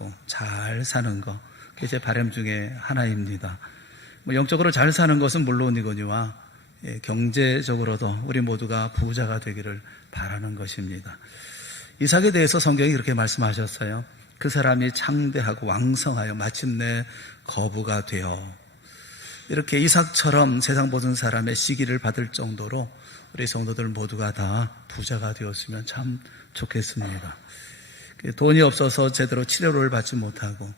받고 잘 사는 거, 그게 제 바람 중에 하나입니다. 영적으로 잘 사는 것은 물론이거니와 경제적으로도 우리 모두가 부자가 되기를 바라는 것입니다. 이삭에 대해서 성경이 그렇게 말씀하셨어요. 그 사람이 창대하고 왕성하여 마침내 거부가 되어. 이렇게 이삭처럼 세상 모든 사람의 시기를 받을 정도로 우리 성도들 모두가 다 부자가 되었으면 참 좋겠습니다. 돈이 없어서 제대로 치료를 받지 못하고,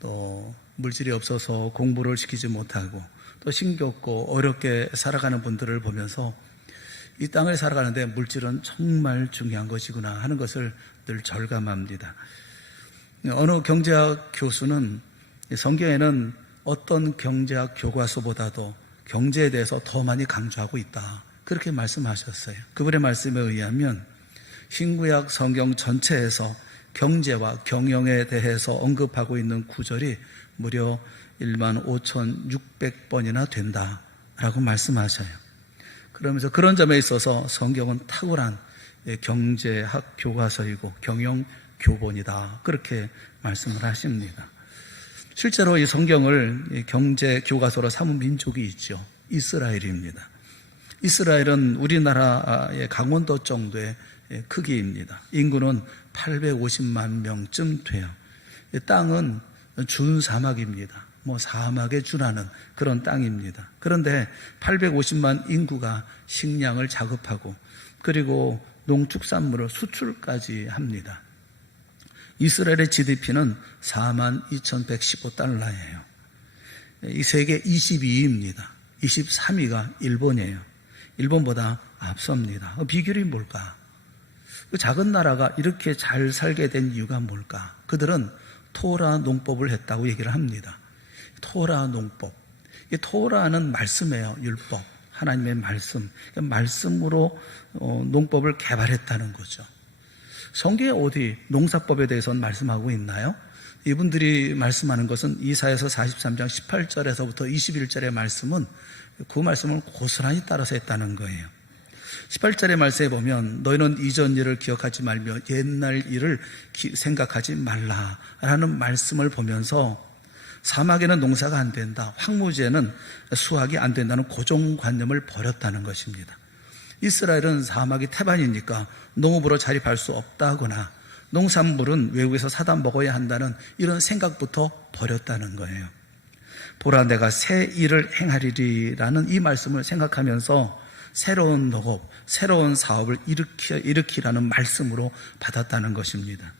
또 물질이 없어서 공부를 시키지 못하고, 또 힘겹고 어렵게 살아가는 분들을 보면서 이 땅을 살아가는데 물질은 정말 중요한 것이구나 하는 것을 늘 절감합니다. 어느 경제학 교수는 성경에는 어떤 경제학 교과서보다도 경제에 대해서 더 많이 강조하고 있다, 그렇게 말씀하셨어요. 그분의 말씀에 의하면 신구약 성경 전체에서 경제와 경영에 대해서 언급하고 있는 구절이 무려 15,600번이나 된다라고 말씀하셔요. 그러면서 그런 점에 있어서 성경은 탁월한 경제학 교과서이고 경영 교본이다, 그렇게 말씀을 하십니다. 실제로 이 성경을 경제 교과서로 삼은 민족이 있죠. 이스라엘입니다. 이스라엘은 우리나라의 강원도 정도의 크기입니다. 인구는 850만 명쯤 돼요. 땅은 준사막입니다. 사막에 준하는 그런 땅입니다. 그런데 850만 인구가 식량을 자급하고, 그리고 농축산물을 수출까지 합니다. 이스라엘의 GDP는 42,115달러예요. 이 세계 22위입니다. 23위가 일본이에요. 일본보다 앞섭니다. 비결이 뭘까? 그 작은 나라가 이렇게 잘 살게 된 이유가 뭘까? 그들은 토라 농법을 했다고 얘기를 합니다. 토라 농법. 이 토라는 말씀이에요. 율법. 하나님의 말씀. 말씀으로 농법을 개발했다는 거죠. 성경에 어디 농사법에 대해서는 말씀하고 있나요? 이분들이 말씀하는 것은 이사야서 43장 18절에서부터 21절의 말씀은 그 말씀을 고스란히 따라서 했다는 거예요. 18절의 말씀에 보면 너희는 이전 일을 기억하지 말며 옛날 일을 생각하지 말라라는 말씀을 보면서 사막에는 농사가 안 된다, 황무지에는 수확이 안 된다는 고정관념을 버렸다는 것입니다. 이스라엘은 사막이 태반이니까 농업으로 자립할 수 없다거나 농산물은 외국에서 사다 먹어야 한다는 이런 생각부터 버렸다는 거예요. 보라, 내가 새 일을 행하리라는 이 말씀을 생각하면서 새로운 농업, 새로운 사업을 일으키라는 말씀으로 받았다는 것입니다.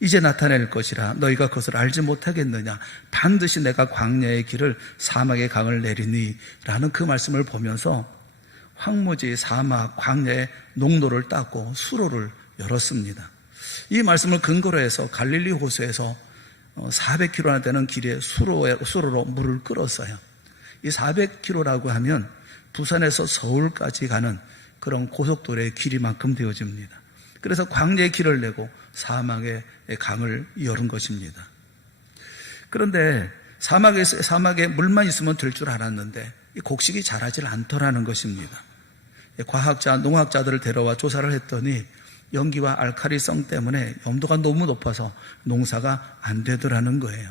이제 나타낼 것이라 너희가 그것을 알지 못하겠느냐? 반드시 내가 광야의 길을 사막의 강을 내리니 라는 그 말씀을 보면서 황무지, 사막, 광야의 농로를 닦고 수로를 열었습니다. 이 말씀을 근거로 해서 갈릴리 호수에서 400km나 되는 길에 수로로 물을 끌었어요. 이 400km라고 하면 부산에서 서울까지 가는 그런 고속도로의 길이만큼 되어집니다. 그래서 광야의 길을 내고 사막의 강을 열은 것입니다. 그런데 사막에 물만 있으면 될 줄 알았는데 이 곡식이 자라질 않더라는 것입니다. 과학자, 농학자들을 데려와 조사를 했더니 연기와 알칼리성 때문에 염도가 너무 높아서 농사가 안 되더라는 거예요.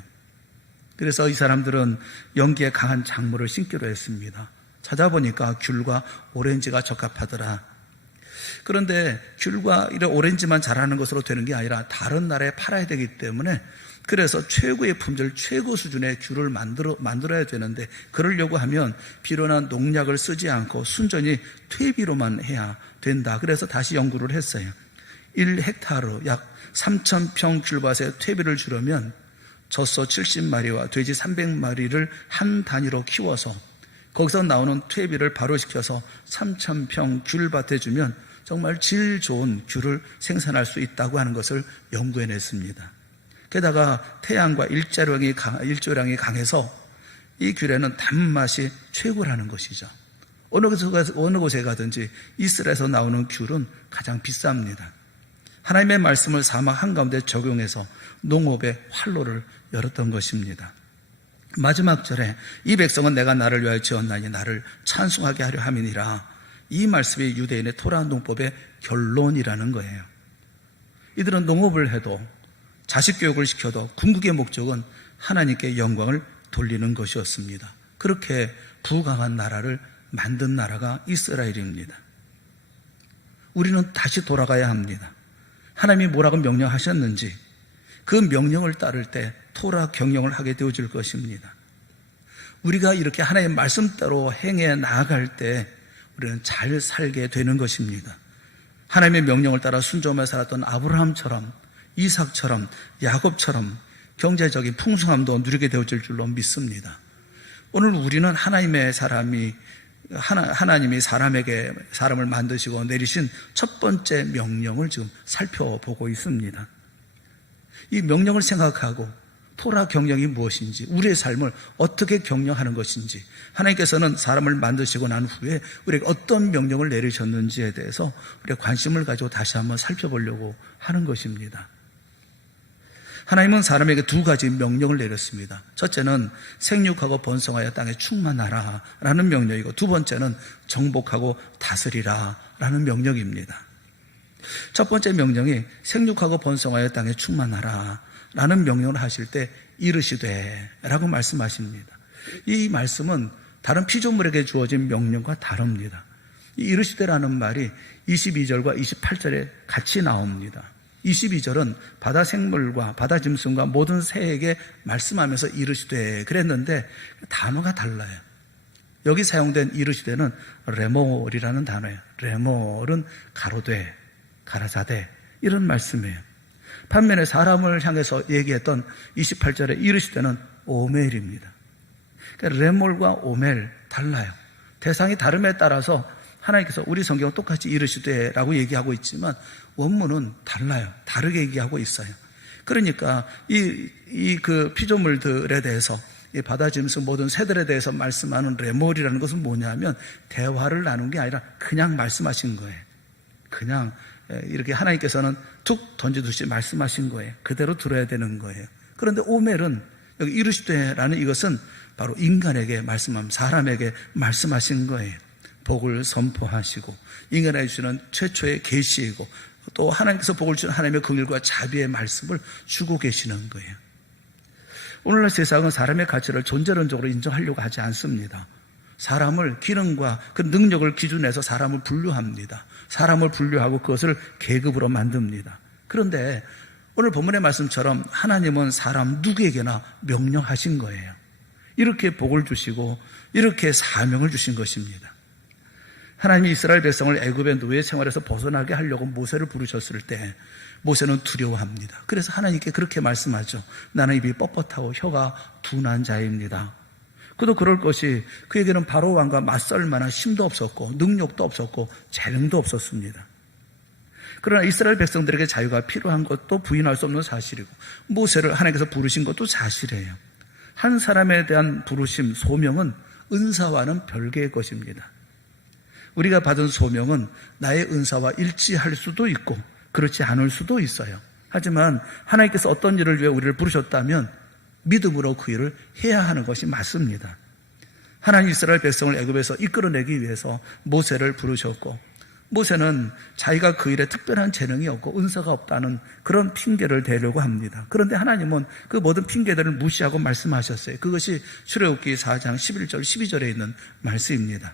그래서 이 사람들은 연기에 강한 작물을 심기로 했습니다. 찾아보니까 귤과 오렌지가 적합하더라. 그런데 귤과 이런 오렌지만 자라는 것으로 되는 게 아니라 다른 나라에 팔아야 되기 때문에, 그래서 최고의 품질, 최고 수준의 귤을 만들어야 되는데, 그러려고 하면 비료나 농약을 쓰지 않고 순전히 퇴비로만 해야 된다. 그래서 다시 연구를 했어요. 1헥타르 약 3,000평 귤밭에 퇴비를 주려면 젖소 70마리와 돼지 300마리를 한 단위로 키워서 거기서 나오는 퇴비를 발효시켜서 3,000평 귤밭에 주면 정말 질 좋은 귤을 생산할 수 있다고 하는 것을 연구해냈습니다. 게다가 태양과 일조량이 강해서 이 귤에는 단맛이 최고라는 것이죠. 어느 곳에 가든지 이스라엘에서 나오는 귤은 가장 비쌉니다. 하나님의 말씀을 사막 한가운데 적용해서 농업의 활로를 열었던 것입니다. 마지막 절에 이 백성은 내가 나를 위하여 지었나니 나를 찬송하게 하려 함이니라. 이 말씀이 유대인의 토라 농법의 결론이라는 거예요. 이들은 농업을 해도 자식 교육을 시켜도 궁극의 목적은 하나님께 영광을 돌리는 것이었습니다. 그렇게 부강한 나라를 만든 나라가 이스라엘입니다. 우리는 다시 돌아가야 합니다. 하나님이 뭐라고 명령하셨는지 그 명령을 따를 때 토라 경영을 하게 되어질 것입니다. 우리가 이렇게 하나님의 말씀대로 행해 나아갈 때 우리는 잘 살게 되는 것입니다. 하나님의 명령을 따라 순종하며 살았던 아브라함처럼, 이삭처럼, 야곱처럼 경제적인 풍성함도 누리게 되어질 줄로 믿습니다. 오늘 우리는 하나님의 사람이 하나님이 사람을 만드시고 내리신 첫 번째 명령을 지금 살펴보고 있습니다. 이 명령을 생각하고 토라 경영이 무엇인지, 우리의 삶을 어떻게 경영하는 것인지, 하나님께서는 사람을 만드시고 난 후에 우리에게 어떤 명령을 내리셨는지에 대해서 우리가 관심을 가지고 다시 한번 살펴보려고 하는 것입니다. 하나님은 사람에게 두 가지 명령을 내렸습니다. 첫째는 생육하고 번성하여 땅에 충만하라 라는 명령이고, 두 번째는 정복하고 다스리라 라는 명령입니다. 첫 번째 명령이 생육하고 번성하여 땅에 충만하라 라는 명령을 하실 때 이르시되 라고 말씀하십니다. 이 말씀은 다른 피조물에게 주어진 명령과 다릅니다. 이 이르시되라는 말이 22절과 28절에 같이 나옵니다. 22절은 바다 생물과 바다 짐승과 모든 새에게 말씀하면서 이르시되 그랬는데 단어가 달라요. 여기 사용된 이르시되는 레몰이라는 단어예요. 레몰은 가로되, 가라사대 이런 말씀이에요. 반면에 사람을 향해서 얘기했던 28절에 이르시되는 오멜입니다. 그러니까 레몰과 오멜 달라요. 대상이 다름에 따라서 하나님께서 우리 성경은 똑같이 이르시되라고 얘기하고 있지만 원문은 달라요. 다르게 얘기하고 있어요. 그러니까 그 피조물들에 대해서 이 바다 짐승 모든 새들에 대해서 말씀하는 레몰이라는 것은 뭐냐면 대화를 나눈 게 아니라 그냥 말씀하신 거예요. 그냥 이렇게 하나님께서는 툭 던져두시 말씀하신 거예요. 그대로 들어야 되는 거예요. 그런데 오멜은 여기 이르시되라는 이것은 바로 인간에게 말씀함, 사람에게 말씀하신 거예요. 복을 선포하시고 인간에게 주시는 최초의 계시이고 또 하나님께서 복을 주는 하나님의 긍휼과 자비의 말씀을 주고 계시는 거예요. 오늘날 세상은 사람의 가치를 존재론적으로 인정하려고 하지 않습니다. 사람을 기능과 그 능력을 기준해서 사람을 분류합니다. 사람을 분류하고 그것을 계급으로 만듭니다. 그런데 오늘 본문의 말씀처럼 하나님은 사람 누구에게나 명령하신 거예요. 이렇게 복을 주시고 이렇게 사명을 주신 것입니다. 하나님이 이스라엘 백성을 애굽의 노예 생활에서 벗어나게 하려고 모세를 부르셨을 때 모세는 두려워합니다. 그래서 하나님께 그렇게 말씀하죠. 나는 입이 뻣뻣하고 혀가 둔한 자입니다. 그도 그럴 것이 그에게는 바로 왕과 맞설 만한 힘도 없었고 능력도 없었고 재능도 없었습니다. 그러나 이스라엘 백성들에게 자유가 필요한 것도 부인할 수 없는 사실이고 모세를 하나님께서 부르신 것도 사실이에요. 한 사람에 대한 부르심, 소명은 은사와는 별개의 것입니다. 우리가 받은 소명은 나의 은사와 일치할 수도 있고 그렇지 않을 수도 있어요. 하지만 하나님께서 어떤 일을 위해 우리를 부르셨다면 믿음으로 그 일을 해야 하는 것이 맞습니다. 하나님 이스라엘 백성을 애굽에서 이끌어내기 위해서 모세를 부르셨고 모세는 자기가 그 일에 특별한 재능이 없고 은사가 없다는 그런 핑계를 대려고 합니다. 그런데 하나님은 그 모든 핑계들을 무시하고 말씀하셨어요. 그것이 출애굽기 4장 11절 12절에 있는 말씀입니다.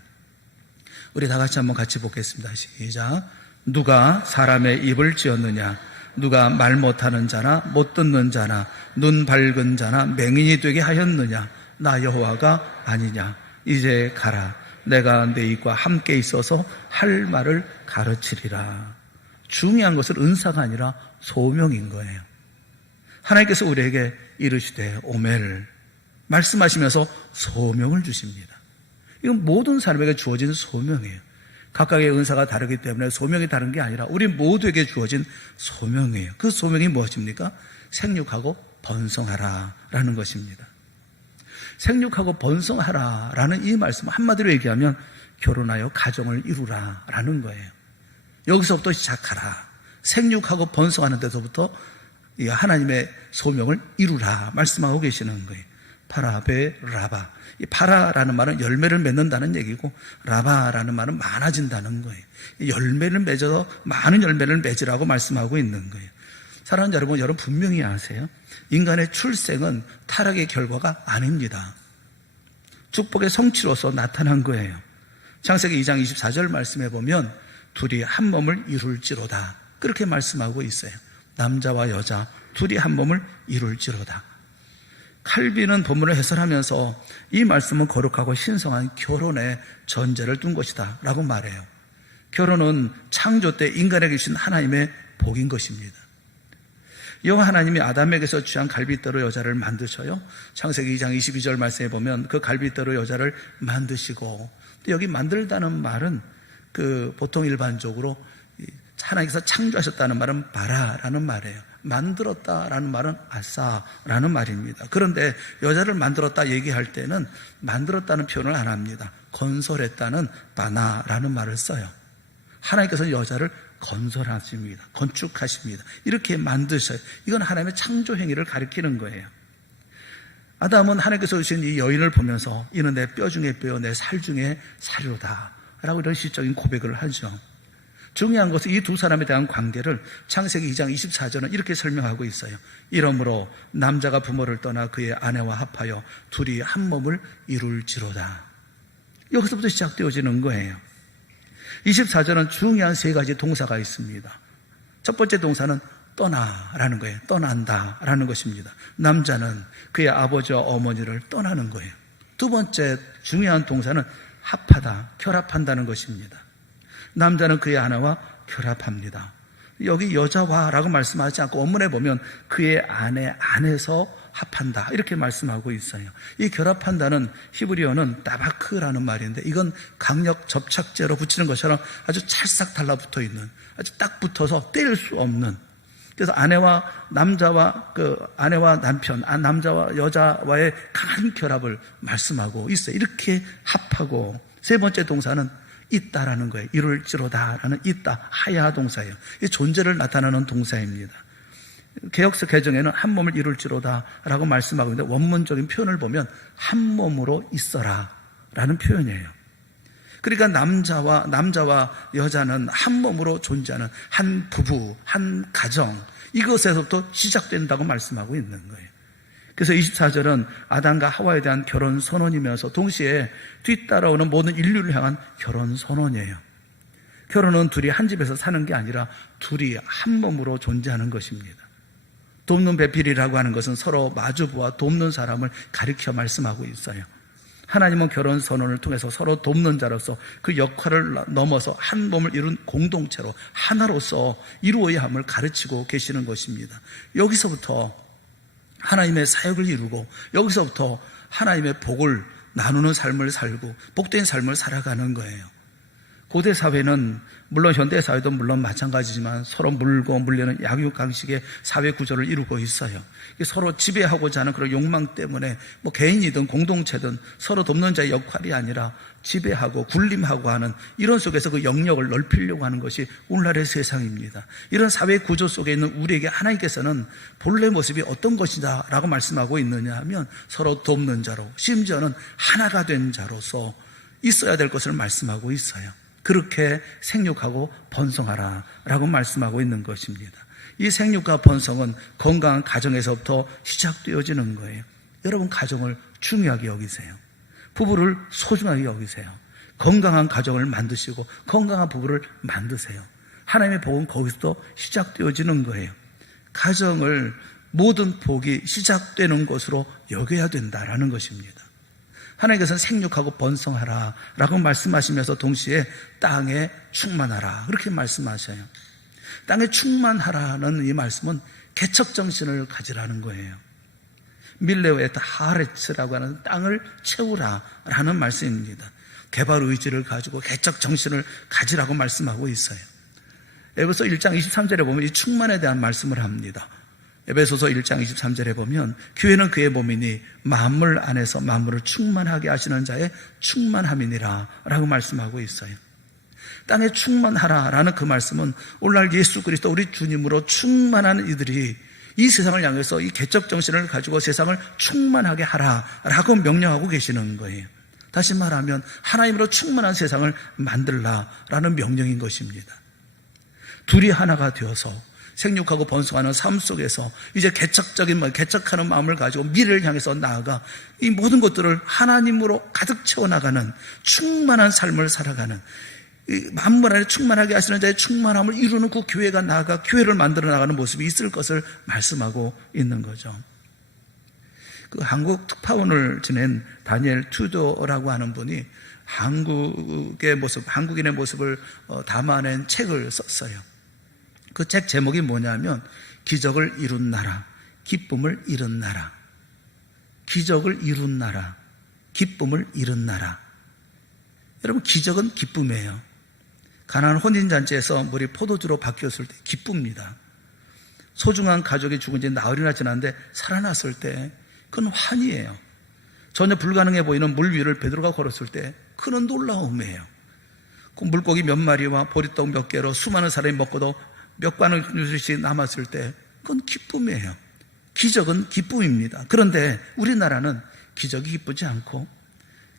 우리 다 같이 한번 같이 보겠습니다. 시작. 누가 사람의 입을 지었느냐? 누가 말 못하는 자나 못 듣는 자나 눈 밝은 자나 맹인이 되게 하였느냐? 나 여호와가 아니냐? 이제 가라. 내가 내 입과 함께 있어서 할 말을 가르치리라. 중요한 것은 은사가 아니라 소명인 거예요. 하나님께서 우리에게 이르시되 오멜 말씀하시면서 소명을 주십니다. 이건 모든 사람에게 주어진 소명이에요. 각각의 은사가 다르기 때문에 소명이 다른 게 아니라 우리 모두에게 주어진 소명이에요. 그 소명이 무엇입니까? 생육하고 번성하라 라는 것입니다. 생육하고 번성하라 라는 이 말씀 한마디로 얘기하면 결혼하여 가정을 이루라 라는 거예요. 여기서부터 시작하라. 생육하고 번성하는 데서부터 하나님의 소명을 이루라 말씀하고 계시는 거예요. 파라베 라바. 이 파라라는 말은 열매를 맺는다는 얘기고 라바라는 말은 많아진다는 거예요. 열매를 맺어서 많은 열매를 맺으라고 말씀하고 있는 거예요. 사랑하는 여러분 분명히 아세요? 인간의 출생은 타락의 결과가 아닙니다. 축복의 성취로서 나타난 거예요. 창세기 2장 24절 말씀해 보면 둘이 한 몸을 이룰지로다. 그렇게 말씀하고 있어요. 남자와 여자 둘이 한 몸을 이룰지로다. 칼빈은 본문을 해설하면서 이 말씀은 거룩하고 신성한 결혼의 전제를 둔 것이다 라고 말해요. 결혼은 창조 때 인간에게 주신 하나님의 복인 것입니다. 여호와 하나님이 아담에게서 취한 갈빗대로 여자를 만드셔요. 창세기 2장 22절 말씀에 보면 그 갈빗대로 여자를 만드시고, 여기 만들다는 말은 보통 일반적으로 하나님께서 창조하셨다는 말은 바라라는 말이에요. 만들었다라는 말은 아싸라는 말입니다. 그런데 여자를 만들었다 얘기할 때는 만들었다는 표현을 안 합니다. 건설했다는 바나라는 말을 써요. 하나님께서는 여자를 건설하십니다. 건축하십니다. 이렇게 만드셔요. 이건 하나님의 창조 행위를 가리키는 거예요. 아담은 하나님께서 주신 이 여인을 보면서 이는 내 뼈 중에 뼈, 내 살 중에 살이로다 라고 이런 시적인 고백을 하죠. 중요한 것은 이 두 사람에 대한 관계를 창세기 2장 24절은 이렇게 설명하고 있어요. 이러므로 남자가 부모를 떠나 그의 아내와 합하여 둘이 한 몸을 이룰지로다. 여기서부터 시작되어지는 거예요. 24절은 중요한 세 가지 동사가 있습니다. 첫 번째 동사는 떠나라는 거예요. 떠난다라는 것입니다. 남자는 그의 아버지와 어머니를 떠나는 거예요. 두 번째 중요한 동사는 합하다, 결합한다는 것입니다. 남자는 그의 아내와 결합합니다. 여기 여자와라고 말씀하지 않고 원문에 보면 그의 아내 안에서 합한다 이렇게 말씀하고 있어요. 이 결합한다는 히브리어는 따바크라는 말인데 이건 강력 접착제로 붙이는 것처럼 아주 찰싹 달라붙어 있는, 아주 딱 붙어서 뗄 수 없는, 그래서 아내와 남편, 남자와 여자와의 강한 결합을 말씀하고 있어요. 이렇게 합하고, 세 번째 동사는 있다라는 거예요. 이룰지로다라는 있다, 하야 동사예요. 이 존재를 나타내는 동사입니다. 개역서 개정에는 한 몸을 이룰지로다라고 말씀하고 있는데 원문적인 표현을 보면 한 몸으로 있어라라는 표현이에요. 그러니까 남자와 여자는 한 몸으로 존재하는 한 부부, 한 가정, 이것에서부터 시작된다고 말씀하고 있는 거예요. 그래서 24절은 아담과 하와에 대한 결혼 선언이면서 동시에 뒤따라오는 모든 인류를 향한 결혼 선언이에요. 결혼은 둘이 한 집에서 사는 게 아니라 둘이 한 몸으로 존재하는 것입니다. 돕는 배필이라고 하는 것은 서로 마주보아 돕는 사람을 가리켜 말씀하고 있어요. 하나님은 결혼 선언을 통해서 서로 돕는 자로서 그 역할을 넘어서 한 몸을 이룬 공동체로 하나로서 이루어야 함을 가르치고 계시는 것입니다. 여기서부터 하나님의 사역을 이루고, 여기서부터 하나님의 복을 나누는 삶을 살고 복된 삶을 살아가는 거예요. 고대 사회는 물론 현대 사회도 물론 마찬가지지만 서로 물고 물려는 약육강식의 사회 구조를 이루고 있어요. 서로 지배하고자 하는 그런 욕망 때문에 개인이든 공동체든 서로 돕는 자의 역할이 아니라 지배하고 군림하고 하는 이런 속에서 그 영역을 넓히려고 하는 것이 오늘날의 세상입니다. 이런 사회 구조 속에 있는 우리에게 하나님께서는 본래 모습이 어떤 것이다 라고 말씀하고 있느냐 하면 서로 돕는 자로, 심지어는 하나가 된 자로서 있어야 될 것을 말씀하고 있어요. 그렇게 생육하고 번성하라 라고 말씀하고 있는 것입니다. 이 생육과 번성은 건강한 가정에서부터 시작되어지는 거예요. 여러분, 가정을 중요하게 여기세요. 부부를 소중하게 여기세요. 건강한 가정을 만드시고 건강한 부부를 만드세요. 하나님의 복은 거기서도 시작되어지는 거예요. 가정을 모든 복이 시작되는 것으로 여겨야 된다라는 것입니다. 하나님께서는 생육하고 번성하라 라고 말씀하시면서 동시에 땅에 충만하라 그렇게 말씀하셔요. 땅에 충만하라는 이 말씀은 개척정신을 가지라는 거예요. 밀레오에타 하레츠라고 하는 땅을 채우라라는 말씀입니다. 개발의지를 가지고 개척정신을 가지라고 말씀하고 있어요. 에베소 1장 23절에 보면 이 충만에 대한 말씀을 합니다. 에베소서 1장 23절에 보면 교회는 그의 몸이니 만물 안에서 만물을 충만하게 하시는 자의 충만함이니라 라고 말씀하고 있어요. 땅에 충만하라라는 그 말씀은 오늘날 예수 그리스도 우리 주님으로 충만한 이들이 이 세상을 향해서 이 개척 정신을 가지고 세상을 충만하게 하라라고 명령하고 계시는 거예요. 다시 말하면 하나님으로 충만한 세상을 만들라라는 명령인 것입니다. 둘이 하나가 되어서 생육하고 번성하는 삶 속에서 이제 개척하는 마음을 가지고 미래를 향해서 나아가 이 모든 것들을 하나님으로 가득 채워나가는 충만한 삶을 살아가는, 만물 안에 충만하게 하시는 자의 충만함을 이루는 그 교회가 나아가 교회를 만들어 나가는 모습이 있을 것을 말씀하고 있는 거죠. 그 한국 특파원을 지낸 다니엘 투도라고 하는 분이 한국의 모습, 한국인의 모습을 담아낸 책을 썼어요. 그 책 제목이 뭐냐면 기적을 이룬 나라, 기쁨을 잃은 나라. 기적을 이룬 나라, 기쁨을 잃은 나라. 여러분, 기적은 기쁨이에요. 가나안 혼인잔치에서 물이 포도주로 바뀌었을 때 기쁩니다. 소중한 가족이 죽은 지 나흘이나 지났는데 살아났을 때 그건 환희예요. 전혀 불가능해 보이는 물 위를 베드로가 걸었을 때 그는 놀라움이에요. 그 물고기 몇 마리와 보리떡 몇 개로 수많은 사람이 먹고도 몇 바늘씩 남았을 때 그건 기쁨이에요. 기적은 기쁨입니다. 그런데 우리나라는 기적이 기쁘지 않고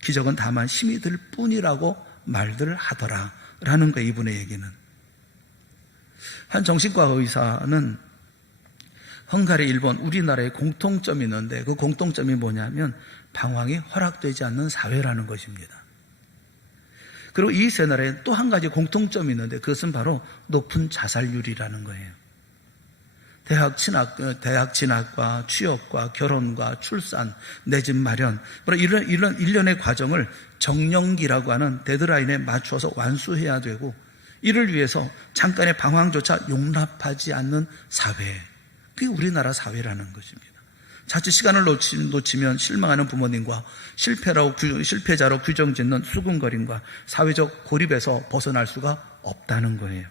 기적은 다만 힘이 들 뿐이라고 말들 하더라라는 거예요. 이분의 얘기는. 한 정신과 의사는 헝가리, 일본, 우리나라에 공통점이 있는데 그 공통점이 뭐냐면 방황이 허락되지 않는 사회라는 것입니다. 그리고 이 세 나라에 또 한 가지 공통점이 있는데 그것은 바로 높은 자살률이라는 거예요. 대학 진학과 취업과 결혼과 출산, 내 집 마련, 이런 일련의 과정을 정년기라고 하는 데드라인에 맞춰서 완수해야 되고 이를 위해서 잠깐의 방황조차 용납하지 않는 사회, 그게 우리나라 사회라는 것입니다. 자칫 시간을 놓치면 실망하는 부모님과 실패자로 규정짓는 수군거림과 사회적 고립에서 벗어날 수가 없다는 거예요.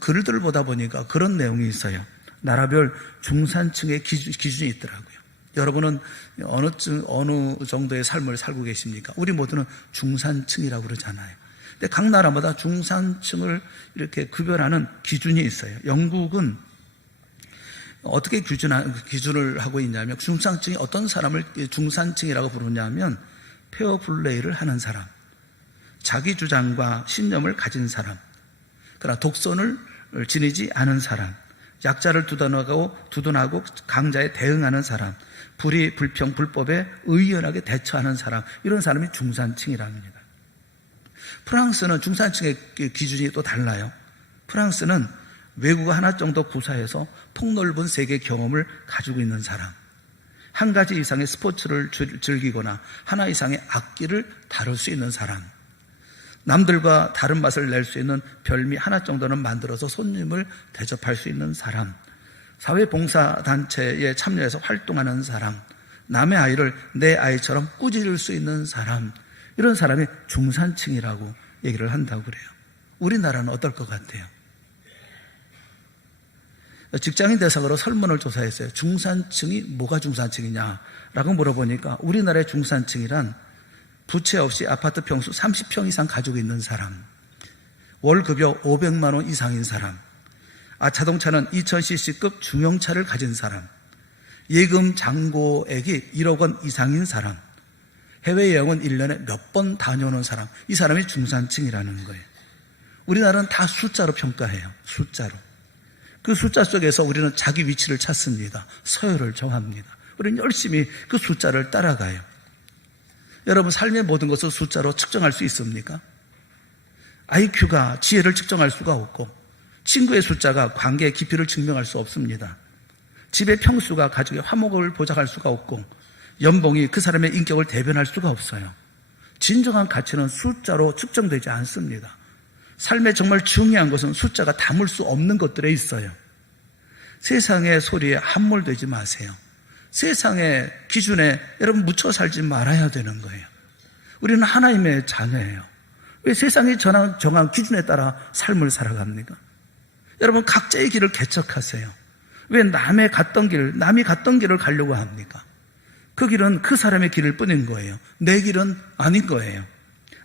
글들을 보다 보니까 그런 내용이 있어요. 나라별 중산층의 기준이 있더라고요. 여러분은 어느 정도의 삶을 살고 계십니까? 우리 모두는 중산층이라고 그러잖아요. 근데 각 나라마다 중산층을 이렇게 구별하는 기준이 있어요. 영국은 어떻게 기준을 하고 있냐면 중산층이 어떤 사람을 중산층이라고 부르냐면 페어플레이를 하는 사람, 자기 주장과 신념을 가진 사람, 그러나 독선을 지니지 않은 사람, 약자를 두둔하고 강자에 대응하는 사람, 불의, 불평, 불법에 의연하게 대처하는 사람, 이런 사람이 중산층이랍니다. 프랑스는 중산층의 기준이 또 달라요. 프랑스는 외국어 하나 정도 구사해서 폭넓은 세계 경험을 가지고 있는 사람, 한 가지 이상의 스포츠를 즐기거나 하나 이상의 악기를 다룰 수 있는 사람, 남들과 다른 맛을 낼 수 있는 별미 하나 정도는 만들어서 손님을 대접할 수 있는 사람, 사회봉사단체에 참여해서 활동하는 사람, 남의 아이를 내 아이처럼 꾸짖을 수 있는 사람, 이런 사람이 중산층이라고 얘기를 한다고 그래요. 우리나라는 어떨 것 같아요? 직장인 대상으로 설문을 조사했어요. 중산층이 뭐가 중산층이냐라고 물어보니까 우리나라의 중산층이란 부채 없이 아파트 평수 30평 이상 가지고 있는 사람, 월급여 500만 원 이상인 사람, 자동차는 2000cc급 중형차를 가진 사람, 예금 잔고액이 1억 원 이상인 사람, 해외여행은 1년에 몇 번 다녀오는 사람, 이 사람이 중산층이라는 거예요. 우리나라는 다 숫자로 평가해요. 숫자로. 그 숫자 속에서 우리는 자기 위치를 찾습니다. 서열을 정합니다. 우리는 열심히 그 숫자를 따라가요. 여러분, 삶의 모든 것을 숫자로 측정할 수 있습니까? IQ가 지혜를 측정할 수가 없고, 친구의 숫자가 관계의 깊이를 증명할 수 없습니다. 집의 평수가 가족의 화목을 보장할 수가 없고, 연봉이 그 사람의 인격을 대변할 수가 없어요. 진정한 가치는 숫자로 측정되지 않습니다. 삶에 정말 중요한 것은 숫자가 담을 수 없는 것들에 있어요. 세상의 소리에 함몰되지 마세요. 세상의 기준에 여러분 묻혀 살지 말아야 되는 거예요. 우리는 하나님의 자녀예요. 왜 세상이 정한 기준에 따라 삶을 살아갑니까? 여러분, 각자의 길을 개척하세요. 왜 남이 갔던 길을 가려고 합니까? 그 길은 그 사람의 길일 뿐인 거예요. 내 길은 아닌 거예요.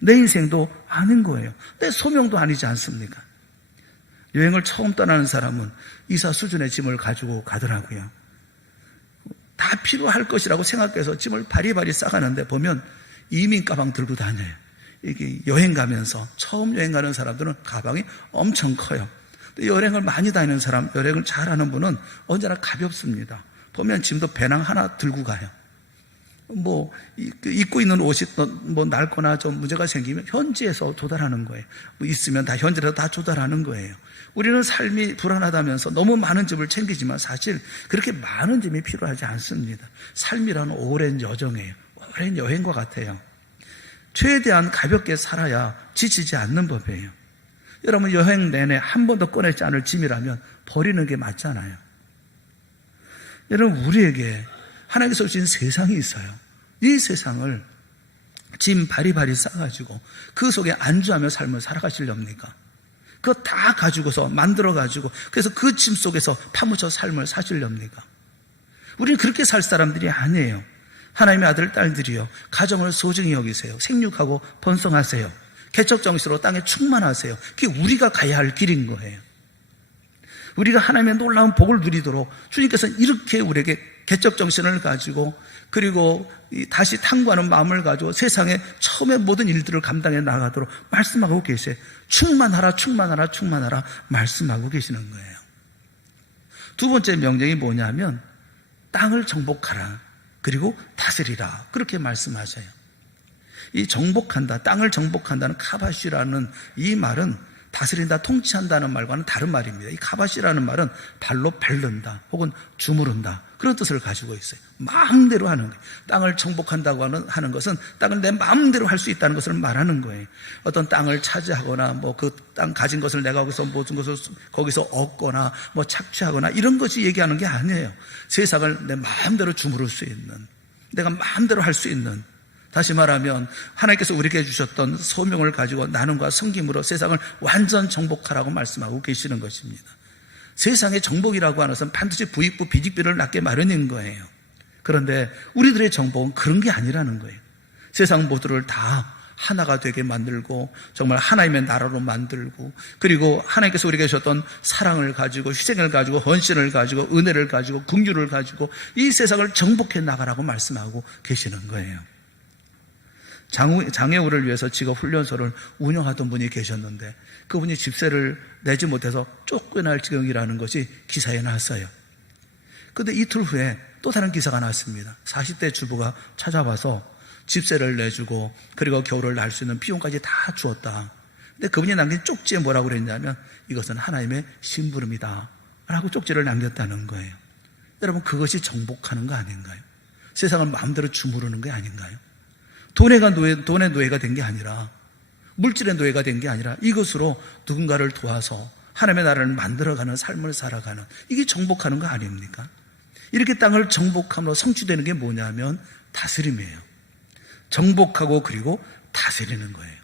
내 인생도 아닌 거예요. 내 소명도 아니지 않습니까? 여행을 처음 떠나는 사람은 이사 수준의 짐을 가지고 가더라고요. 다 필요할 것이라고 생각해서 짐을 바리바리 싸가는데 보면 이민 가방 들고 다녀요. 이게 여행 가면서 처음 여행 가는 사람들은 가방이 엄청 커요. 여행을 많이 다니는 사람, 여행을 잘하는 분은 언제나 가볍습니다. 보면 짐도 배낭 하나 들고 가요. 입고 있는 옷이 낡거나 좀 문제가 생기면 현지에서 조달하는 거예요. 있으면 다 현지에서 다 조달하는 거예요. 우리는 삶이 불안하다면서 너무 많은 짐을 챙기지만 사실 그렇게 많은 짐이 필요하지 않습니다. 삶이라는 오랜 여정이에요. 오랜 여행과 같아요. 최대한 가볍게 살아야 지치지 않는 법이에요. 여러분, 여행 내내 한 번도 꺼내지 않을 짐이라면 버리는 게 맞잖아요. 여러분, 우리에게 하나님께서 주신 세상이 있어요. 이 세상을 짐 바리바리 싸가지고 그 속에 안주하며 삶을 살아가시렵니까? 그거 다 가지고서 만들어가지고 그래서 그 짐 속에서 파묻혀 삶을 사시렵니까? 우리는 그렇게 살 사람들이 아니에요. 하나님의 아들, 딸들이요, 가정을 소중히 여기세요. 생육하고 번성하세요. 개척정신으로 땅에 충만하세요. 그게 우리가 가야 할 길인 거예요. 우리가 하나님의 놀라운 복을 누리도록 주님께서는 이렇게 우리에게 개척정신을 가지고 그리고 다시 탐구하는 마음을 가지고 세상의 처음의 모든 일들을 감당해 나가도록 말씀하고 계세요. 충만하라, 충만하라, 충만하라 말씀하고 계시는 거예요. 두 번째 명령이 뭐냐면 땅을 정복하라, 그리고 다스리라, 그렇게 말씀하셔요. 이 정복한다, 땅을 정복한다는 카바시라는 이 말은 다스린다, 통치한다는 말과는 다른 말입니다. 이 카바시라는 말은 발로 밟는다 혹은 주무른다, 그런 뜻을 가지고 있어요. 마음대로 하는 거예요. 땅을 정복한다고 하는 것은 땅을 내 마음대로 할 수 있다는 것을 말하는 거예요. 어떤 땅을 차지하거나 그 땅 가진 것을 내가 거기서 모든 것을 거기서 얻거나 착취하거나 이런 것이 얘기하는 게 아니에요. 세상을 내 마음대로 주무를 수 있는, 내가 마음대로 할 수 있는, 다시 말하면 하나님께서 우리에게 주셨던 소명을 가지고 나눔과 섬김으로 세상을 완전 정복하라고 말씀하고 계시는 것입니다. 세상의 정복이라고 하는 것은 반드시 부익부 비직비를 낳게 마련인 거예요. 그런데 우리들의 정복은 그런 게 아니라는 거예요. 세상 모두를 다 하나가 되게 만들고 정말 하나님의 나라로 만들고, 그리고 하나님께서 우리에게 주셨던 사랑을 가지고 희생을 가지고 헌신을 가지고 은혜를 가지고 긍휼을 가지고 이 세상을 정복해 나가라고 말씀하고 계시는 거예요. 장애우를 위해서 직업훈련소를 운영하던 분이 계셨는데 그분이 집세를 내지 못해서 쫓겨날 지경이라는 것이 기사에 나왔어요. 그런데 이틀 후에 또 다른 기사가 나왔습니다. 40대 주부가 찾아와서 집세를 내주고 그리고 겨울을 날 수 있는 비용까지 다 주었다. 근데 그분이 남긴 쪽지에 뭐라고 그랬냐면 이것은 하나님의 심부름이다 라고 쪽지를 남겼다는 거예요. 여러분, 그것이 정복하는 거 아닌가요? 세상을 마음대로 주무르는 게 아닌가요? 돈의 노예가 된 게 아니라, 물질의 노예가 된 게 아니라 이것으로 누군가를 도와서 하나님의 나라를 만들어가는 삶을 살아가는, 이게 정복하는 거 아닙니까? 이렇게 땅을 정복함으로 성취되는 게 뭐냐면 다스림이에요. 정복하고 그리고 다스리는 거예요.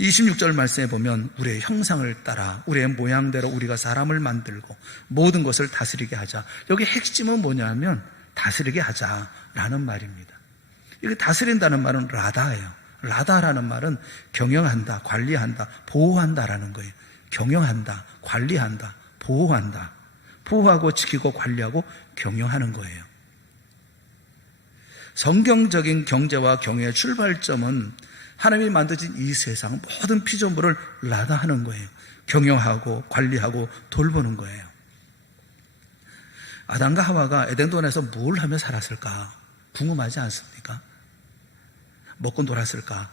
26절 말씀에 보면 우리의 형상을 따라 우리의 모양대로 우리가 사람을 만들고 모든 것을 다스리게 하자. 여기 핵심은 뭐냐면 다스리게 하자라는 말입니다. 이게 다스린다는 말은 라다예요. 라다라는 말은 경영한다, 관리한다, 보호한다라는 거예요. 경영한다, 관리한다, 보호한다. 보호하고 지키고 관리하고 경영하는 거예요. 성경적인 경제와 경영의 출발점은 하나님이 만드신 이 세상 모든 피조물을 라다하는 거예요. 경영하고 관리하고 돌보는 거예요. 아담과 하와가 에덴동산에서 뭘 하며 살았을까 궁금하지 않습니까? 먹고 놀았을까?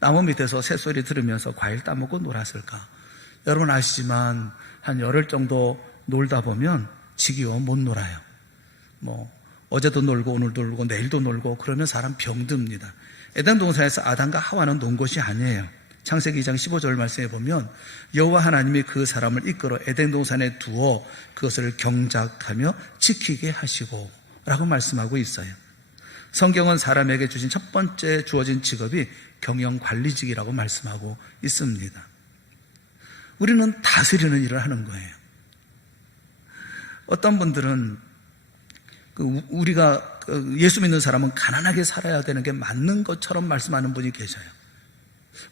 나무 밑에서 새소리 들으면서 과일 따먹고 놀았을까? 여러분 아시지만 한 열흘 정도 놀다 보면 지겨워 못 놀아요. 어제도 놀고 오늘도 놀고 내일도 놀고 그러면 사람 병듭니다. 에덴 동산에서 아담과 하와는 논 것이 아니에요. 창세기 2장 15절 말씀에 보면 여호와 하나님이 그 사람을 이끌어 에덴 동산에 두어 그것을 경작하며 지키게 하시고 라고 말씀하고 있어요. 성경은 사람에게 주신 첫 번째 주어진 직업이 경영관리직이라고 말씀하고 있습니다. 우리는 다스리는 일을 하는 거예요. 어떤 분들은 우리가 예수 믿는 사람은 가난하게 살아야 되는 게 맞는 것처럼 말씀하는 분이 계셔요.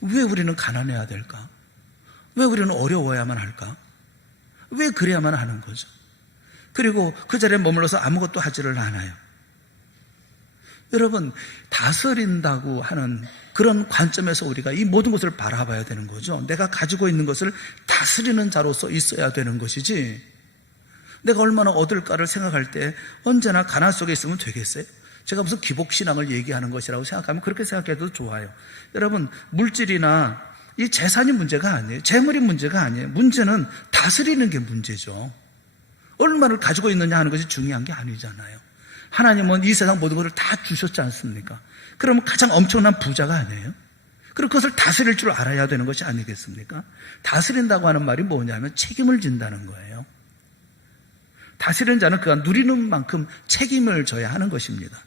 왜 우리는 가난해야 될까? 왜 우리는 어려워야만 할까? 왜 그래야만 하는 거죠? 그리고 그 자리에 머물러서 아무것도 하지를 않아요. 여러분, 다스린다고 하는 그런 관점에서 우리가 이 모든 것을 바라봐야 되는 거죠. 내가 가지고 있는 것을 다스리는 자로서 있어야 되는 것이지, 내가 얼마나 얻을까를 생각할 때 언제나 가난 속에 있으면 되겠어요? 제가 무슨 기복신앙을 얘기하는 것이라고 생각하면 그렇게 생각해도 좋아요. 여러분, 물질이나 이 재산이 문제가 아니에요. 재물이 문제가 아니에요. 문제는 다스리는 게 문제죠. 얼마를 가지고 있느냐 하는 것이 중요한 게 아니잖아요. 하나님은 이 세상 모든 것을 다 주셨지 않습니까? 그러면 가장 엄청난 부자가 아니에요? 그리고 그것을 다스릴 줄 알아야 되는 것이 아니겠습니까? 다스린다고 하는 말이 뭐냐면 책임을 진다는 거예요. 다스리는 자는 그가 누리는 만큼 책임을 져야 하는 것입니다.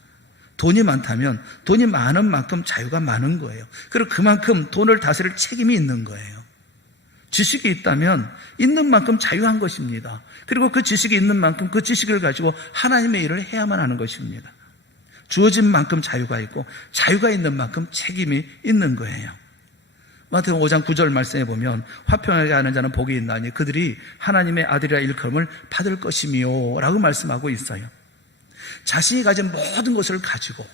돈이 많다면 돈이 많은 만큼 자유가 많은 거예요. 그리고 그만큼 돈을 다스릴 책임이 있는 거예요. 지식이 있다면 있는 만큼 자유한 것입니다. 그리고 그 지식이 있는 만큼 그 지식을 가지고 하나님의 일을 해야만 하는 것입니다. 주어진 만큼 자유가 있고 자유가 있는 만큼 책임이 있는 거예요. 마태복음 5장 9절 말씀에 보면 화평하게 하는 자는 복이 있나니 그들이 하나님의 아들이라 일컬음을 받을 것이며 라고 말씀하고 있어요. 자신이 가진 모든 것을 가지고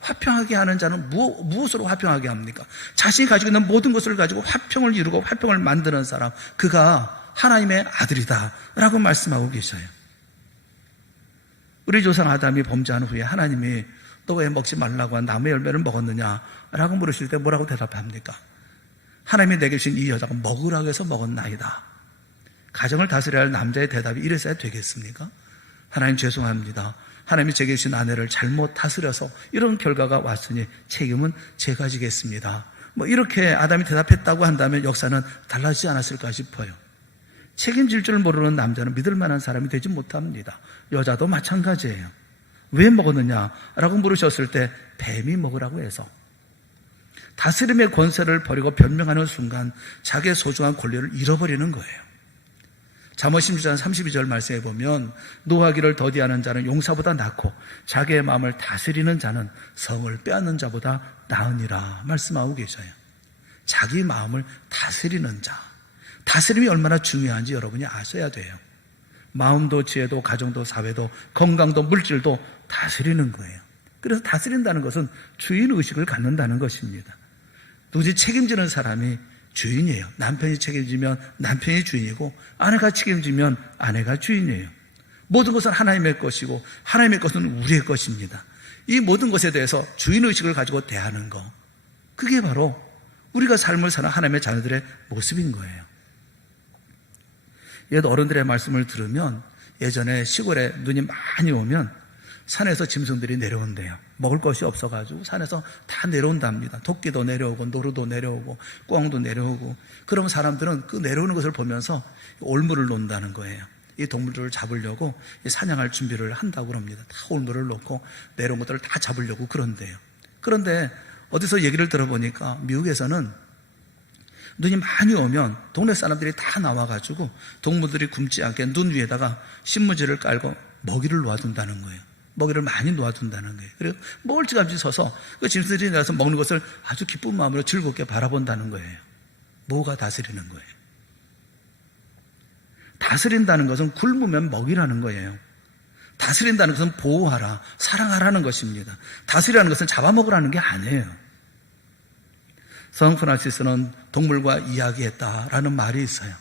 화평하게 하는 자는 무엇으로 화평하게 합니까? 자신이 가지고 있는 모든 것을 가지고 화평을 이루고 화평을 만드는 사람, 그가 하나님의 아들이다 라고 말씀하고 계셔요. 우리 조상 아담이 범죄한 후에 하나님이 너 왜 먹지 말라고 한 나무의 열매를 먹었느냐 라고 물으실 때 뭐라고 대답합니까? 하나님이 내게 주신 이 여자가 먹으라고 해서 먹었나이다. 가정을 다스려야 할 남자의 대답이 이랬어야 되겠습니까? 하나님 죄송합니다. 하나님이 제게 주신 아내를 잘못 다스려서 이런 결과가 왔으니 책임은 제가 지겠습니다. 이렇게 아담이 대답했다고 한다면 역사는 달라지지 않았을까 싶어요. 책임질 줄 모르는 남자는 믿을 만한 사람이 되지 못합니다. 여자도 마찬가지예요. 왜 먹었느냐라고 물으셨을 때 뱀이 먹으라고 해서, 다스림의 권세를 버리고 변명하는 순간 자기의 소중한 권리를 잃어버리는 거예요. 잠언 16장 32절 말씀에 보면 노하기를 더디하는 자는 용사보다 낫고 자기의 마음을 다스리는 자는 성을 빼앗는 자보다 나으니라 말씀하고 계셔요. 자기 마음을 다스리는 자, 다스림이 얼마나 중요한지 여러분이 아셔야 돼요. 마음도 지혜도 가정도 사회도 건강도 물질도 다스리는 거예요. 그래서 다스린다는 것은 주인의식을 갖는다는 것입니다. 누구지 책임지는 사람이 주인이에요. 남편이 책임지면 남편이 주인이고 아내가 책임지면 아내가 주인이에요. 모든 것은 하나님의 것이고 하나님의 것은 우리의 것입니다. 이 모든 것에 대해서 주인의식을 가지고 대하는 것, 그게 바로 우리가 삶을 사는 하나님의 자녀들의 모습인 거예요. 옛 어른들의 말씀을 들으면 예전에 시골에 눈이 많이 오면 산에서 짐승들이 내려온대요. 먹을 것이 없어가지고 산에서 다 내려온답니다. 토끼도 내려오고 노루도 내려오고 꿩도 내려오고, 그러면 사람들은 그 내려오는 것을 보면서 올무를 놓는다는 거예요. 이 동물들을 잡으려고 사냥할 준비를 한다고 합니다. 다 올무를 놓고 내려온 것들을 다 잡으려고 그런대요. 그런데 어디서 얘기를 들어보니까 미국에서는 눈이 많이 오면 동네 사람들이 다 나와가지고 동물들이 굶지 않게 눈 위에다가 신문지를 깔고 먹이를 놓아둔다는 거예요. 먹이를 많이 놓아둔다는 거예요. 그리고 멀찌감치 서서 그 짐승들이 나와서 먹는 것을 아주 기쁜 마음으로 즐겁게 바라본다는 거예요. 뭐가 다스리는 거예요? 다스린다는 것은 굶으면 먹이라는 거예요. 다스린다는 것은 보호하라, 사랑하라는 것입니다. 다스리라는 것은 잡아먹으라는 게 아니에요. 성 프란시스는 동물과 이야기했다라는 말이 있어요.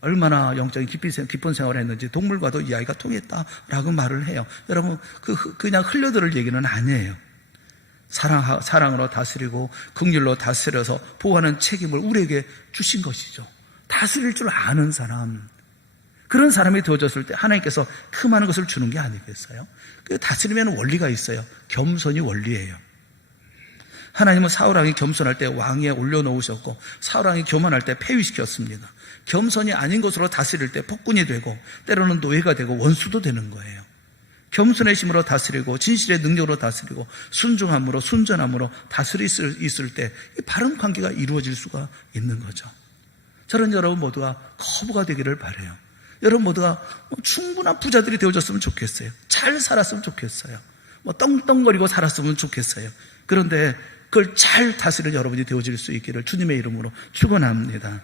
얼마나 영적인 깊은 생활을 했는지 동물과도 이야기가 통했다라고 말을 해요. 여러분, 그냥 흘려들을 얘기는 아니에요. 사랑으로 다스리고 긍휼로 다스려서 보호하는 책임을 우리에게 주신 것이죠. 다스릴 줄 아는 사람, 그런 사람이 되어졌을 때 하나님께서 그 많은 것을 주는 게 아니겠어요? 그 다스리면 원리가 있어요. 겸손이 원리예요. 하나님은 사울왕이 겸손할 때 왕위에 올려놓으셨고 사울왕이 교만할 때 폐위시켰습니다. 겸손이 아닌 것으로 다스릴 때 폭군이 되고 때로는 노예가 되고 원수도 되는 거예요. 겸손의 힘으로 다스리고 진실의 능력으로 다스리고 순종함으로 순전함으로 다스릴 수 있을 때 바른 관계가 이루어질 수가 있는 거죠. 저는 여러분 모두가 거부가 되기를 바라요. 여러분 모두가 충분한 부자들이 되어졌으면 좋겠어요. 잘 살았으면 좋겠어요. 떵떵거리고 살았으면 좋겠어요. 그런데 그걸 잘 다스릴 여러분이 되어질 수 있기를 주님의 이름으로 축원합니다.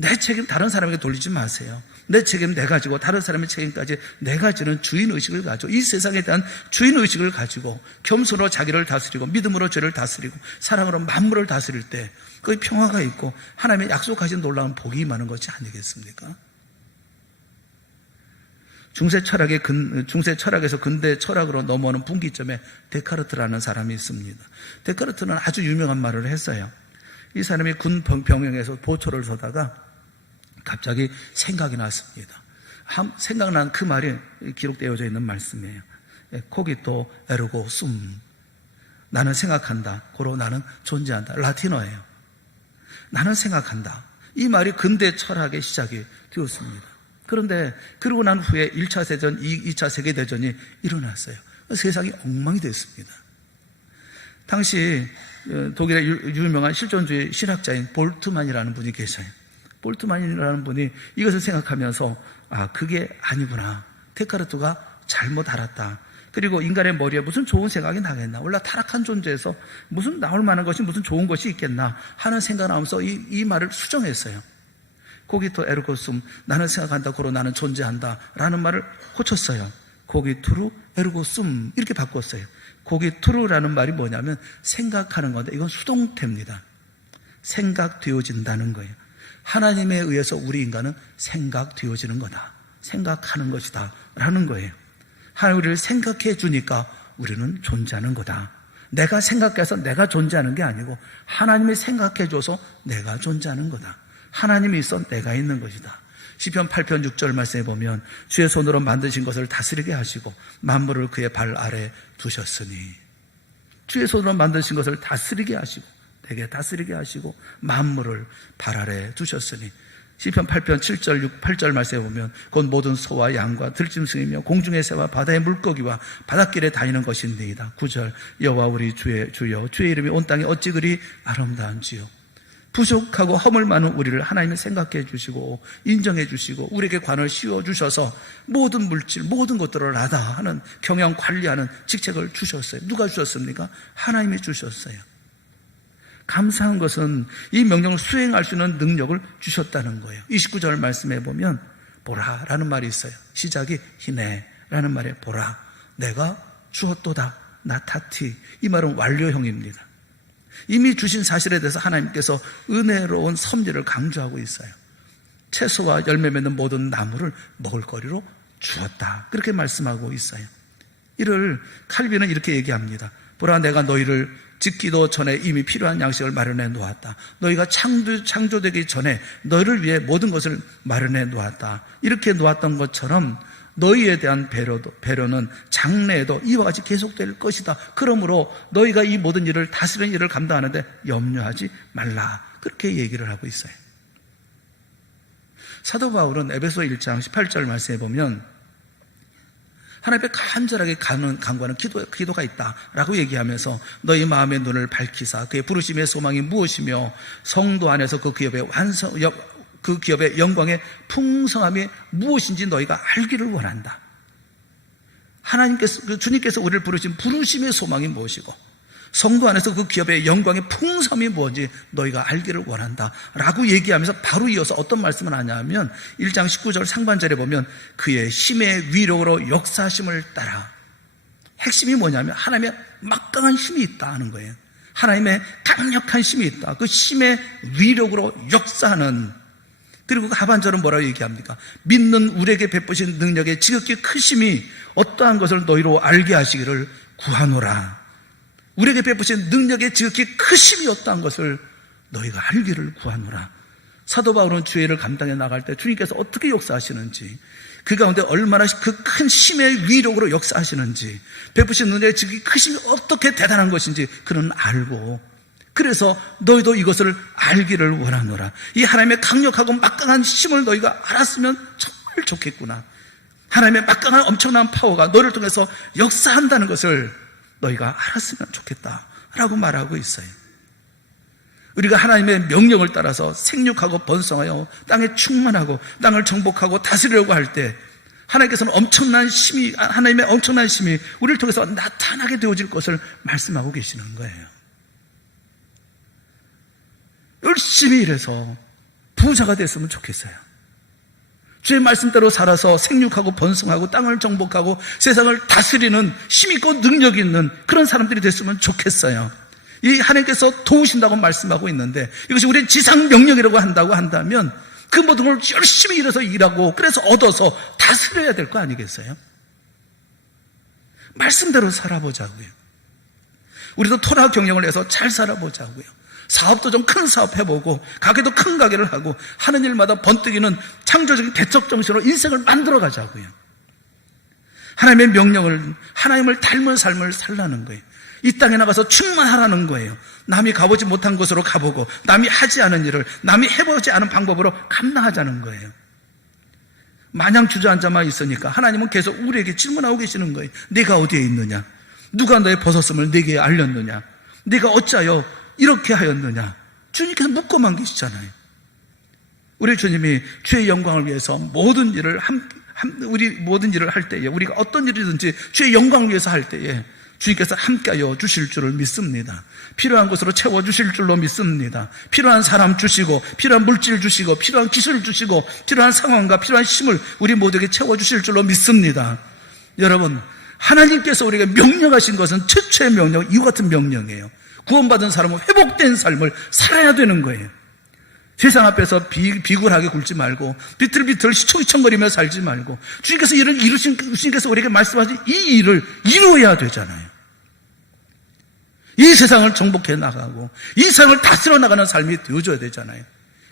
내 책임 다른 사람에게 돌리지 마세요. 내 책임 내 가지고 다른 사람의 책임까지 내 가지는 주인의식을 가지고 이 세상에 대한 주인의식을 가지고 겸손으로 자기를 다스리고 믿음으로 죄를 다스리고 사랑으로 만물을 다스릴 때 거기 평화가 있고 하나님의 약속하신 놀라운 복이 임하는 것이 아니겠습니까? 중세 철학에서 근대 철학으로 넘어오는 분기점에 데카르트라는 사람이 있습니다. 데카르트는 아주 유명한 말을 했어요. 이 사람이 군 병영에서 보초를 서다가 갑자기 생각이 났습니다. 생각난 그 말이 기록되어져 있는 말씀이에요. 코기토 에르고 숨. 나는 생각한다. 고로 나는 존재한다. 라틴어예요. 나는 생각한다. 이 말이 근대 철학의 시작이 되었습니다. 그런데 그러고 난 후에 1차 세전, 2차 세계대전이 일어났어요. 세상이 엉망이 됐습니다. 당시 독일의 유명한 실존주의 신학자인 볼트만이라는 분이 계셔요. 볼트만이라는 분이 이것을 생각하면서 그게 아니구나. 데카르트가 잘못 알았다. 그리고 인간의 머리에 무슨 좋은 생각이 나겠나. 원래 타락한 존재에서 무슨 나올 만한 것이 무슨 좋은 것이 있겠나 하는 생각을 하면서 이 말을 수정했어요. 코기토 에르고숨, 나는 생각한다. 고로 나는 존재한다. 라는 말을 고쳤어요. 코기투루 에르고숨 이렇게 바꿨어요. 코기투루라는 말이 뭐냐면 생각하는 건데 이건 수동태입니다. 생각되어진다는 거예요. 하나님에 의해서 우리 인간은 생각되어지는 거다. 생각하는 것이다. 라는 거예요. 하나님 우리를 생각해 주니까 우리는 존재하는 거다. 내가 생각해서 내가 존재하는 게 아니고 하나님이 생각해 줘서 내가 존재하는 거다. 하나님이 있어 내가 있는 것이다. 시편 8편 6절 말씀에 보면 주의 손으로 만드신 것을 다스리게 하시고 만물을 그의 발 아래 두셨으니 주의 손으로 만드신 것을 다스리게 하시고 내게 다스리게 하시고 만물을 발 아래 두셨으니 시편 8편 7절 8절 말씀에 보면 곧 모든 소와 양과 들짐승이며 공중의 새와 바다의 물고기와 바닷길에 다니는 것인데이다. 9절 여호와 우리 주여 주의 이름이 온 땅에 어찌 그리 아름다운지요. 부족하고 허물 많은 우리를 하나님이 생각해 주시고 인정해 주시고 우리에게 관을 씌워 주셔서 모든 물질 모든 것들을 나다 하는 경영 관리하는 직책을 주셨어요. 누가 주셨습니까? 하나님이 주셨어요. 감사한 것은 이 명령을 수행할 수 있는 능력을 주셨다는 거예요. 29절 말씀에 보면 보라라는 말이 있어요. 시작이 히네라는 말에 보라 내가 주었도다 나타티 이 말은 완료형입니다. 이미 주신 사실에 대해서 하나님께서 은혜로운 섭리를 강조하고 있어요. 채소와 열매 맺는 모든 나무를 먹을거리로 주었다. 그렇게 말씀하고 있어요. 이를 칼빈은 이렇게 얘기합니다. 보라 내가 너희를 짓기도 전에 이미 필요한 양식을 마련해 놓았다. 너희가 창조되기 전에 너희를 위해 모든 것을 마련해 놓았다. 이렇게 놓았던 것처럼 너희에 대한 배려는 장래에도 이와 같이 계속될 것이다. 그러므로 너희가 이 모든 일을 다스리는 일을 감당하는데 염려하지 말라. 그렇게 얘기를 하고 있어요. 사도 바울은 에베소 1장 18절 말씀에 보면 하나님 앞에 간절하게 간구하는 기도가 있다라고 얘기하면서 너희 마음의 눈을 밝히사 그의 부르심의 소망이 무엇이며 성도 안에서 그 기업의 영광의 풍성함이 무엇인지 너희가 알기를 원한다. 주님께서 우리를 부르신 부르심의 소망이 무엇이고 성도 안에서 그 기업의 영광의 풍성함이 무엇인지 너희가 알기를 원한다 라고 얘기하면서 바로 이어서 어떤 말씀을 하냐면 1장 19절 상반절에 보면 그의 힘의 위력으로 역사하심을 따라 핵심이 뭐냐면 하나님의 막강한 힘이 있다 하는 거예요. 하나님의 강력한 힘이 있다. 그 힘의 위력으로 역사하는 그리고 그 하반절은 뭐라고 얘기합니까? 믿는 우리에게 베푸신 능력의 지극히 크심이 어떠한 것을 너희로 알게 하시기를 구하노라. 우리에게 베푸신 능력의 지극히 크심이 어떠한 것을 너희가 알기를 구하노라. 사도 바울은 주의를 감당해 나갈 때 주님께서 어떻게 역사하시는지 그 가운데 얼마나 그 큰 힘의 위력으로 역사하시는지 베푸신 능력의 지극히 크심이 어떻게 대단한 것인지 그는 알고 그래서 너희도 이것을 알기를 원하노라. 이 하나님의 강력하고 막강한 힘을 너희가 알았으면 정말 좋겠구나. 하나님의 막강한 엄청난 파워가 너희를 통해서 역사한다는 것을 너희가 알았으면 좋겠다라고 말하고 있어요. 우리가 하나님의 명령을 따라서 생육하고 번성하여 땅에 충만하고 땅을 정복하고 다스리려고 할 때 하나님께서는 하나님의 엄청난 힘이 우리를 통해서 나타나게 되어질 것을 말씀하고 계시는 거예요. 열심히 일해서 부자가 됐으면 좋겠어요. 주의 말씀대로 살아서 생육하고 번성하고 땅을 정복하고 세상을 다스리는 힘있고 능력 있는 그런 사람들이 됐으면 좋겠어요. 이 하나님께서 도우신다고 말씀하고 있는데 이것이 우리의 지상 명령이라고 한다고 한다면 그 모든 걸 열심히 일해서 일하고 그래서 얻어서 다스려야 될 거 아니겠어요? 말씀대로 살아보자고요. 우리도 토라 경영을 해서 잘 살아보자고요. 사업도 좀 큰 사업 해보고 가게도 큰 가게를 하고 하는 일마다 번뜩이는 창조적인 개척 정신으로 인생을 만들어 가자고요. 하나님의 명령을 하나님을 닮은 삶을 살라는 거예요. 이 땅에 나가서 충만하라는 거예요. 남이 가보지 못한 곳으로 가보고 남이 하지 않은 일을 남이 해보지 않은 방법으로 감당하자는 거예요. 마냥 주저앉아만 있으니까 하나님은 계속 우리에게 질문하고 계시는 거예요. 네가 어디에 있느냐? 누가 너의 벗었음을 네게 알렸느냐? 네가 어찌하여 이렇게 하였느냐? 주님께서 묻고만 계시잖아요. 우리 주님이 주의 영광을 위해서 모든 일을 우리 모든 일을 할 때에 우리가 어떤 일이든지 주의 영광을 위해서 할 때에 주님께서 함께하여 주실 줄을 믿습니다. 필요한 것으로 채워주실 줄로 믿습니다. 필요한 사람 주시고 필요한 물질 주시고 필요한 기술 주시고 필요한 상황과 필요한 힘을 우리 모두에게 채워주실 줄로 믿습니다. 여러분, 하나님께서 우리에게 명령하신 것은 최초의 명령, 이와 같은 명령이에요. 구원받은 사람은 회복된 삶을 살아야 되는 거예요. 세상 앞에서 비굴하게 굴지 말고 비틀비틀 시청거리며 살지 말고 주님께서 우리에게 말씀하신 이 일을 이루어야 되잖아요. 이 세상을 정복해 나가고 이 세상을 다스려 나가는 삶이 되어줘야 되잖아요.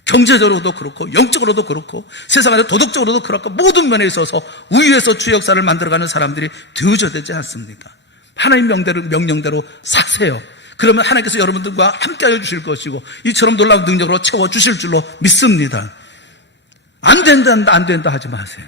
경제적으로도 그렇고 영적으로도 그렇고 세상 안에 도덕적으로도 그렇고 모든 면에 있어서 우위에서 주 역사를 만들어가는 사람들이 되어줘야 되지 않습니까? 하나님 명령대로 사세요. 그러면 하나님께서 여러분들과 함께하여 주실 것이고 이처럼 놀라운 능력으로 채워주실 줄로 믿습니다. 안 된다 하지 마세요.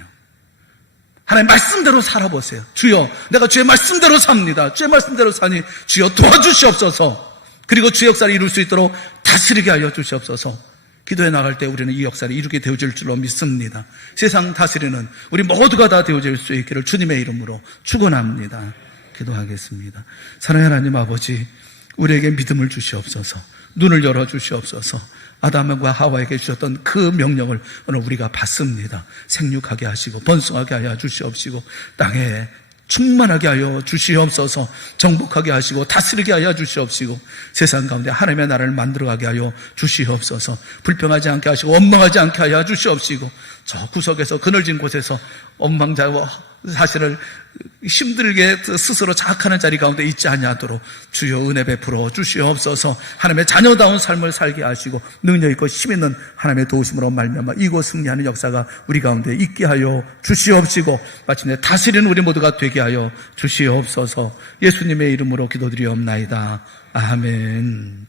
하나님 말씀대로 살아보세요. 주여, 내가 주의 말씀대로 삽니다. 주의 말씀대로 사니 주여 도와주시옵소서. 그리고 주의 역사를 이룰 수 있도록 다스리게 하여 주시옵소서. 기도해 나갈 때 우리는 이 역사를 이루게 되어질 줄로 믿습니다. 세상 다스리는 우리 모두가 다 되어질 수 있기를 주님의 이름으로 축원합니다. 기도하겠습니다. 사랑하는 하나님 아버지, 우리에게 믿음을 주시옵소서. 눈을 열어 주시옵소서. 아담과 하와에게 주셨던 그 명령을 오늘 우리가 받습니다. 생육하게 하시고 번성하게 하여 주시옵시고 땅에 충만하게 하여 주시옵소서. 정복하게 하시고 다스리게 하여 주시옵시고 세상 가운데 하나님의 나라를 만들어가게 하여 주시옵소서. 불평하지 않게 하시고 원망하지 않게 하여 주시옵시고 저 구석에서 그늘진 곳에서 원망자와 사실을 힘들게 스스로 자학하는 자리 가운데 있지 아니하도록 주여 은혜 베풀어 주시옵소서. 하나님의 자녀다운 삶을 살게 하시고 능력 있고 힘 있는 하나님의 도우심으로 말미암아 이곳 승리하는 역사가 우리 가운데 있게 하여 주시옵시고 마침내 다스리는 우리 모두가 되게 하여 주시옵소서. 예수님의 이름으로 기도드리옵나이다. 아멘.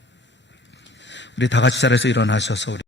우리 다 같이 자리에서 일어나셔서 우리